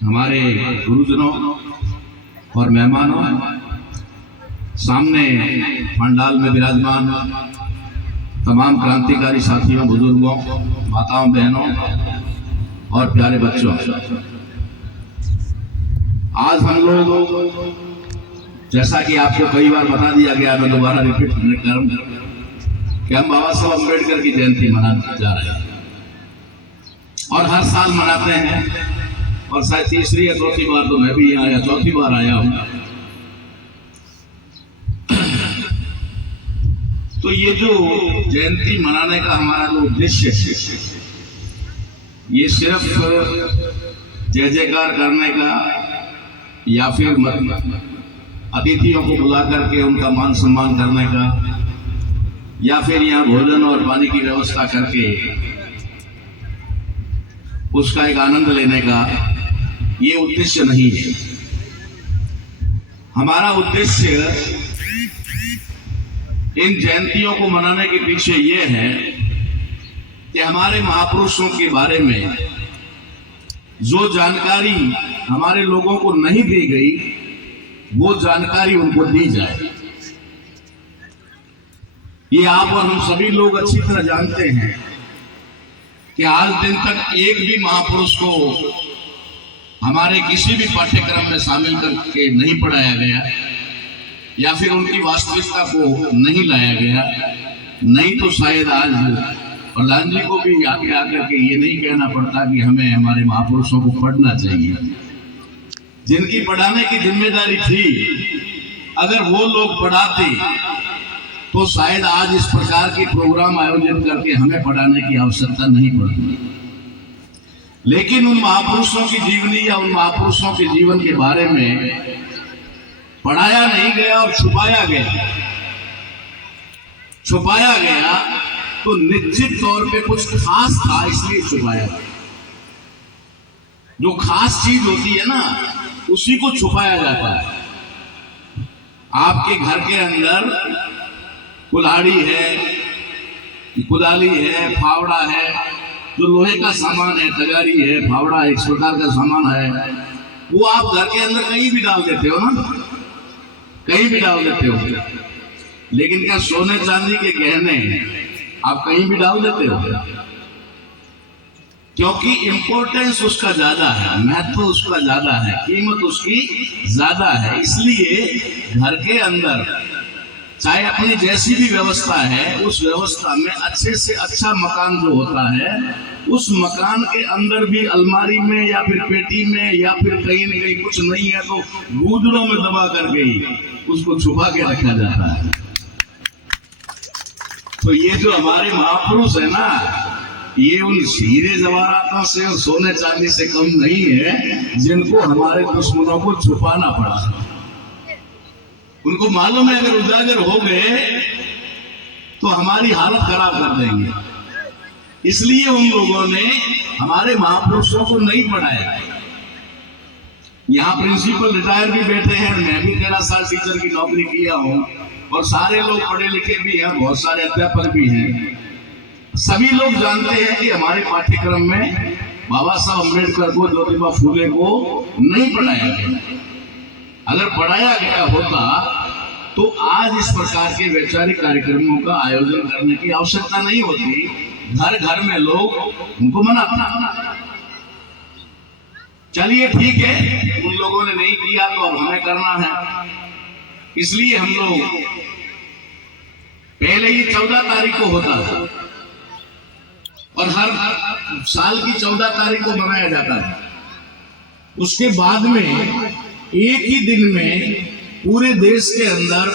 हमारे गुरुजनों और मेहमानों, सामने पंडाल में विराजमान तमाम क्रांतिकारी साथियों, बुजुर्गों, माताओं, बहनों और प्यारे बच्चों, आज हम लोग, जैसा कि आपको कई बार बता दिया गया, मैं दोबारा रिपीट करूं कि हम बाबा साहब अम्बेडकर की जयंती मनाने जा रहे हैं और हर साल मनाते हैं। और शायद तीसरी या चौथी बार तो मैं भी यहाँ आया, चौथी बार आया हूं। तो ये जो जयंती मनाने का हमारा जो उद्देश्य है, ये सिर्फ जय जयकार करने का या फिर अतिथियों को बुला करके उनका मान सम्मान करने का या फिर यहाँ भोजन और पानी की व्यवस्था करके उसका एक आनंद लेने का ये उद्देश्य नहीं है। हमारा उद्देश्य इन जयंतियों को मनाने के पीछे ये है कि हमारे महापुरुषों के बारे में जो जानकारी हमारे लोगों को नहीं दी गई, वो जानकारी उनको दी जाए। ये आप और हम सभी लोग अच्छी तरह जानते हैं कि आज दिन तक एक भी महापुरुष को हमारे किसी भी पाठ्यक्रम में शामिल करके नहीं पढ़ाया गया या फिर उनकी वास्तविकता को नहीं लाया गया। नहीं तो शायद आज प्रधान जी को भी आगे आकर के ये नहीं कहना पड़ता कि हमें हमारे महापुरुषों को पढ़ना चाहिए। जिनकी पढ़ाने की जिम्मेदारी थी, अगर वो लोग पढ़ाते तो शायद आज इस प्रकार के प्रोग्राम आयोजित करके हमें पढ़ाने की आवश्यकता नहीं पड़ती। लेकिन उन महापुरुषों की जीवनी या उन महापुरुषों के जीवन के बारे में पढ़ाया नहीं गया और छुपाया गया। छुपाया गया तो निश्चित तौर पे कुछ खास था, इसलिए छुपाया गया। जो खास चीज होती है ना, उसी को छुपाया जाता है। आपके घर के अंदर कुल्हाड़ी है, कुदाली है, फावड़ा है, जो लोहे का सामान है, तगारी है, फावड़ा एक प्रकार का सामान है, वो आप घर के अंदर कहीं भी डाल देते हो ना, कहीं भी डाल देते हो। लेकिन क्या सोने चांदी के गहने आप कहीं भी डाल देते हो? क्योंकि इंपॉर्टेंस उसका ज्यादा है, महत्व उसका ज्यादा है, कीमत उसकी ज्यादा है। इसलिए घर के अंदर चाहे अपनी जैसी भी व्यवस्था है, उस व्यवस्था में अच्छे से अच्छा मकान जो होता है, उस मकान के अंदर भी अलमारी में या फिर पेटी में या फिर कहीं न कहीं कुछ नहीं है तो गूदड़ों में दबा करके ही उसको छुपा के रखा जाता है। तो ये जो हमारे महापुरुष है ना, ये उन हीरे जवाहरातों से और सोने चांदी से कम नहीं है, जिनको हमारे दुश्मनों को छुपाना पड़ा। उनको मालूम है अगर उजागर हो गए तो हमारी हालत खराब कर देंगे। इसलिए उन लोगों ने हमारे महापुरुषों को नहीं पढ़ाया। यहाँ प्रिंसिपल रिटायर भी बैठे हैं, मैं भी 13 साल टीचर की नौकरी किया हूँ और सारे लोग पढ़े लिखे भी हैं, बहुत सारे अध्यापक भी हैं। सभी लोग जानते हैं कि हमारे पाठ्यक्रम में बाबा साहब अम्बेडकर को, ज्योतिबा फूले को नहीं पढ़ाया गया। अगर पढ़ाया गया होता तो आज इस प्रकार के वैचारिक कार्यक्रमों का आयोजन करने की आवश्यकता नहीं होती। घर घर में लोग उनको मनाते। चलिए ठीक है, उन लोगों ने नहीं किया तो अब हमें करना है। इसलिए हम लोग पहले ही 14 तारीख को होता था और हर साल की 14 तारीख को मनाया जाता था। उसके बाद में एक ही दिन में पूरे देश के अंदर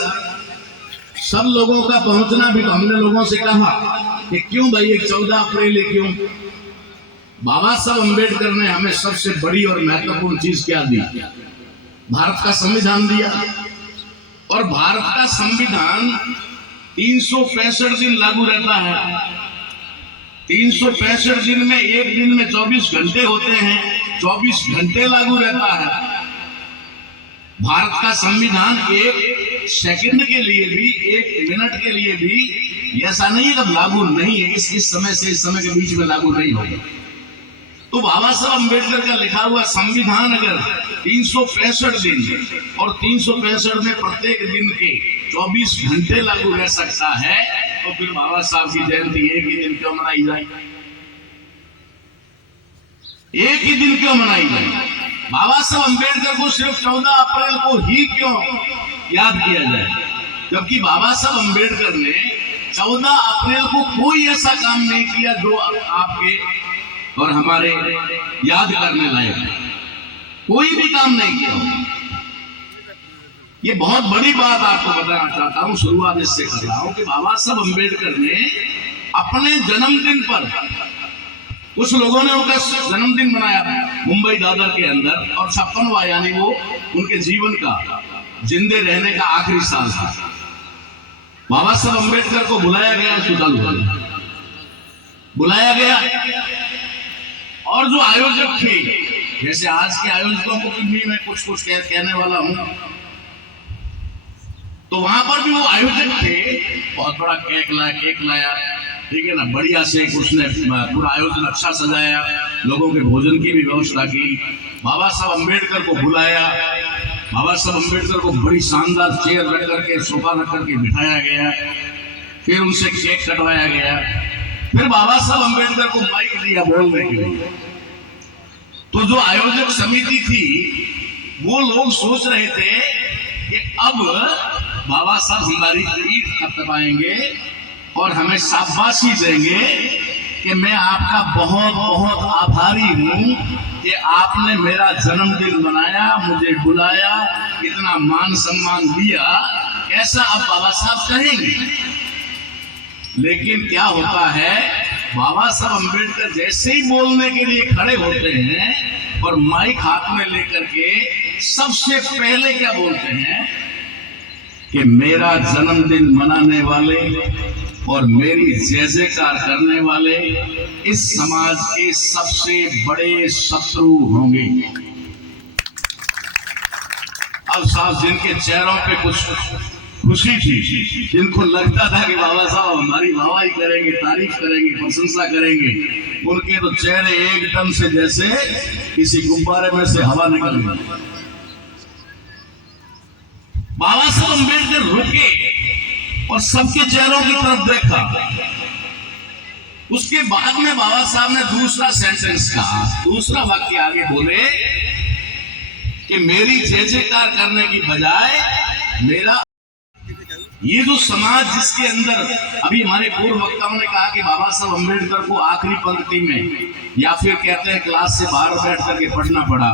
सब लोगों का पहुंचना भी, तो हमने लोगों से कहा कि क्यों भाई एक 14 अप्रैल है, क्यों? बाबा साहब अम्बेडकर ने हमें सबसे बड़ी और महत्वपूर्ण चीज क्या दी? भारत का संविधान दिया। और भारत का संविधान 365 दिन लागू रहता है। 365 दिन में एक दिन में 24 घंटे होते हैं, 24 घंटे लागू रहता है। भारत का संविधान एक सेकंड के लिए भी, एक मिनट के लिए भी ऐसा नहीं है कि लागू नहीं है, इस समय से इस समय के बीच में लागू नहीं होगा। तो बाबा साहब अम्बेडकर का लिखा हुआ संविधान अगर 365 दिन और 365 में प्रत्येक दिन के 24 घंटे लागू रह सकता है, तो फिर बाबा साहब की जयंती एक ही दिन क्यों मनाई जाए? एक ही दिन क्यों मनाई जाए? बाबा साहब अम्बेडकर को सिर्फ 14 अप्रैल को ही क्यों याद किया जाए, जबकि बाबा साहब अम्बेडकर ने 14 अप्रैल को कोई ऐसा काम नहीं किया जो आपके और हमारे याद करने लायक है। कोई भी काम नहीं किया। ये बहुत बड़ी बात आपको बताना चाहता हूं, शुरुआत इससे कर रहा हूं कि बाबा साहब अम्बेडकर ने अपने जन्मदिन पर, कुछ लोगों ने उनका जन्मदिन मनाया मुंबई दादर के अंदर, और 56वां यानी वो उनके जीवन का जिंदे रहने का आखिरी साल था। बाबा साहब अम्बेडकर को बुलाया गया, श्रद्धालु बुलाया गया, और जो आयोजक थे, जैसे आज के आयोजकों को भी मैं कुछ कहने वाला हूं, तो वहां पर भी वो आयोजक थे, बहुत बड़ा केक लाया, ठीक है ना, बढ़िया से उसने पूरा आयोजन अच्छा सजाया, लोगों के भोजन की भी व्यवस्था की, बाबा साहब अम्बेडकर को बुलाया, बाबा साहब अम्बेडकर को बड़ी शानदार चेयर रख करके, सोफा रख करके बिठाया गया, फिर उनसे केक कटवाया गया, फिर बाबा साहब अम्बेडकर को माइक दिया बोलने के लिए। तो जो आयोजक समिति थी, वो लोग सोच रहे थे कि अब बाबा साहब हमारी पीठ थपथपाएंगे और हमें शाबाशी देंगे कि मैं आपका बहुत बहुत आभारी हूं कि आपने मेरा जन्मदिन मनाया, मुझे बुलाया, इतना मान सम्मान दिया, ऐसा अब बाबा साहब कहेंगे। लेकिन क्या होता है, बाबा साहब अम्बेडकर जैसे ही बोलने के लिए खड़े होते हैं और माइक हाथ में लेकर के सबसे पहले क्या बोलते हैं कि मेरा जन्मदिन मनाने वाले और मेरी जय जयकार करने वाले इस समाज के सबसे बड़े शत्रु होंगे। अब साहब जिनके चेहरों पे कुछ खुशी थी, जिनको लगता था कि बाबा साहब हमारी वाहवाही करेंगे, तारीफ करेंगे, प्रशंसा करेंगे, उनके तो चेहरे एकदम से जैसे किसी गुब्बारे में से हवा निकल गई। बाबा साहब अम्बेडकर रुके और सबके चेहरों की तरफ देखा। उसके बाद में बाबा साहब ने दूसरा सेंटेंस कहा, दूसरा वाक्य आगे बोले कि मेरी जय जयकार करने की बजाय मेरा ये जो समाज जिसके अंदर, अभी हमारे पूर्व वक्ताओं ने कहा कि बाबा साहब अम्बेडकर को आखिरी पंक्ति में या फिर कहते हैं क्लास से बाहर बैठ करके पढ़ना पड़ा,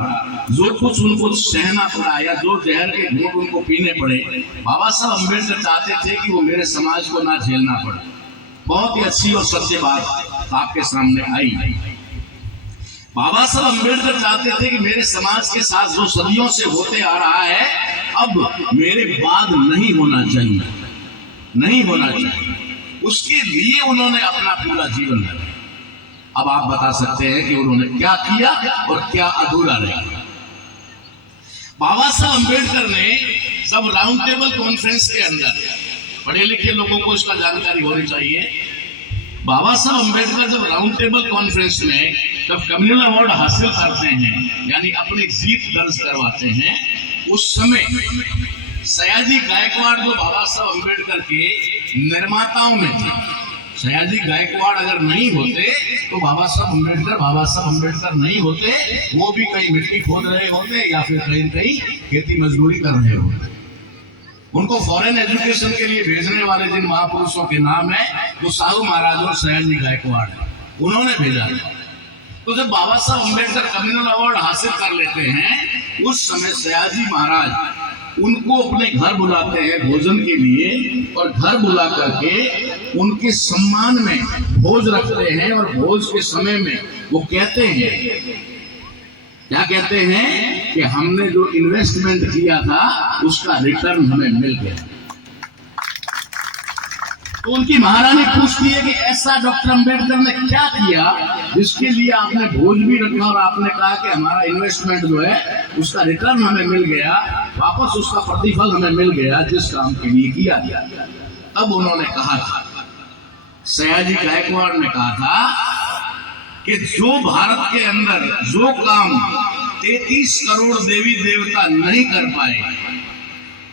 जो कुछ उनको सहना पड़ा या जो जहर के घूंट उनको पीने पड़े, बाबा साहब अम्बेडकर चाहते थे कि वो मेरे समाज को ना झेलना पड़े। बहुत ही अच्छी और सच्ची बात आपके सामने आई। बाबा साहब अम्बेडकर चाहते थे कि मेरे समाज के साथ जो सदियों से होते आ रहा है, अब मेरे बाद नहीं होना चाहिए, नहीं होना चाहिए। उसके लिए उन्होंने अपना पूरा जीवन दिया। अब आप बता सकते हैं कि उन्होंने क्या किया और क्या अधूरा रह गया। बाबा साहब अम्बेडकर ने जब राउंड टेबल कॉन्फ्रेंस के अंदर, पढ़े लिखे लोगों को इसका जानकारी होनी चाहिए, बाबा साहब अम्बेडकर जब राउंड टेबल कॉन्फ्रेंस में जब कम्युनल अवार्ड हासिल करते हैं, यानी अपनी जीत दर्ज करवाते हैं, उस समय सयाजी गायकवाड़ जो बाबा साहब अम्बेडकर के निर्माताओं में थे, सयाजी गायकवाड़ अगर नहीं होते तो बाबा साहब अम्बेडकर नहीं होते, वो भी कहीं मिट्टी खोद रहे होते या फिर कहीं खेती मजदूरी कर रहे होते। उनको फॉरेन एजुकेशन के लिए भेजने वाले जिन महापुरुषों के नाम है वो साहू महाराज और सयाजी गायकवाड़ है, उन्होंने भेजा। तो जब बाबा साहब अम्बेडकर कम्युनल अवार्ड हासिल कर लेते हैं, उस समय सयाजी महाराज उनको अपने घर बुलाते हैं भोजन के लिए, और घर बुला करके उनके सम्मान में भोज रखते हैं, और भोज के समय में वो कहते हैं, क्या कहते हैं कि हमने जो इन्वेस्टमेंट किया था उसका रिटर्न हमें मिल गया। तो उनकी महारानी पूछती है कि ऐसा डॉक्टर अम्बेडकर ने क्या किया जिसके लिए आपने भोज भी रखा और आपने कहा कि हमारा इन्वेस्टमेंट जो है उसका रिटर्न हमें मिल गया, वापस उसका प्रतिफल हमें मिल गया जिस काम के लिए किया गया। तब उन्होंने कहा था, सयाजी गायकवाड़ ने कहा था कि जो भारत के अंदर जो काम 33 करोड़ देवी देवता नहीं कर पाए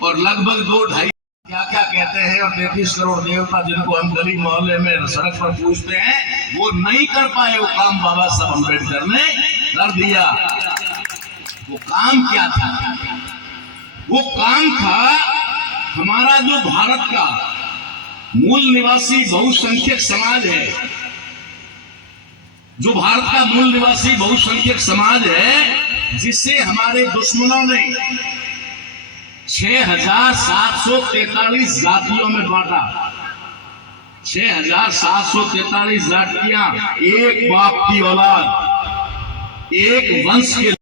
और लगभग 2-2.5 क्या क्या कहते हैं, और 33 करोड़ देवता जिनको हम गली मोहल्ले में सड़क पर पूछते हैं, वो नहीं कर पाए वो काम बाबा साहब अम्बेडकर ने कर दिया। वो काम क्या था? वो काम था हमारा जो भारत का मूल निवासी बहुसंख्यक समाज है, जो भारत का मूल निवासी बहुसंख्यक समाज है, जिसे हमारे दुश्मनों ने 6,743 जातियों में बांटा। 6,743 जातियां, एक बाप की औलाद, एक वंश के